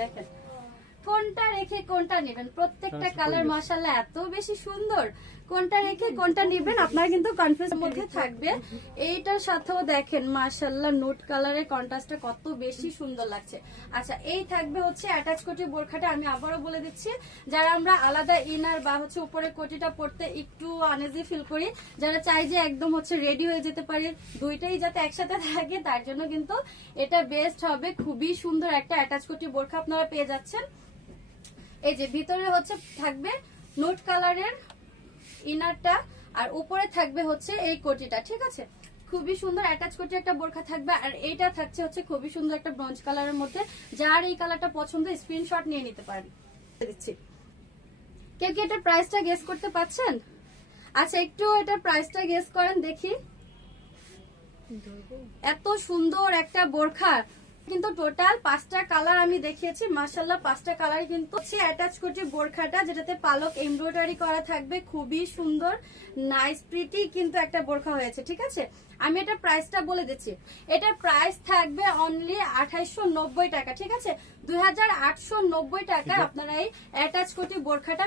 দেখেন কোনটা রেখে কোনটা নেবেন, প্রত্যেকটা কালার মাশাআল্লাহ এত বেশি সুন্দর, কোনটা রেখে কোনটা নেবেন আপনারা কিন্তু কনফিউজের মধ্যে থাকবে। এইটার সাথেও দেখেন মাশাআল্লাহ নোট কালারের কন্ট্রাস্টটা কত বেশি সুন্দর লাগছে। আচ্ছা এই থাকবে হচ্ছে অ্যাটাচ কোটি বোরখাটা, আমি আবারও বলে দিচ্ছি, যারা আমরা আলাদা ইনার বা হচ্ছে উপরে কোটিটা পরতে একটু আনইজি ফিল করি, যারা চাই যে একদম হচ্ছে রেডি হয়ে যেতে পারে, দুইটাই যাতে একসাথে থাকে, তার জন্য কিন্তু এটা বেস্ট হবে। খুবই সুন্দর একটা অ্যাটাচ কোটি বোরখা আপনারা পেয়ে যাচ্ছেন। এই যে ভিতরে হচ্ছে থাকবে নোট কালারের ইনারটা, আর উপরে থাকবে হচ্ছে এই কোটিটা, ঠিক আছে। খুবই সুন্দর অ্যাটাচ কোটি একটা বোরখা থাকবে। আর এইটা থাকছে হচ্ছে খুবই সুন্দর একটা ব্রঞ্জ কালারের মধ্যে, যার এই কালারটা পছন্দ স্ক্রিনশট নিয়ে নিতে পারেন। দিচ্ছি, কেউ কি এটার প্রাইসটা গেস করতে পারছেন? আচ্ছা একটু এটার প্রাইসটা গেস করেন দেখি। এত সুন্দর একটা বোরখা, কিন্তু টোটাল 5টা কালার আমি দেখিয়েছি, মাশাআল্লাহ 5টা কালার কিন্তু অ্যাটাচ কোটি বোরখাটা, যেটাতে পালক এমব্রয়ডারি করা থাকবে, খুবই সুন্দর নাইস প্রিটি কিন্তু একটা বোরখা হয়েছে, ঠিক আছে। আমি এটা প্রাইসটা বলে দিচ্ছি, এটার প্রাইস থাকবে অনলি 2890 টাকা, ঠিক আছে। 2890 টাকা আপনারা এই অ্যাটাচ কোটি বোরখাটা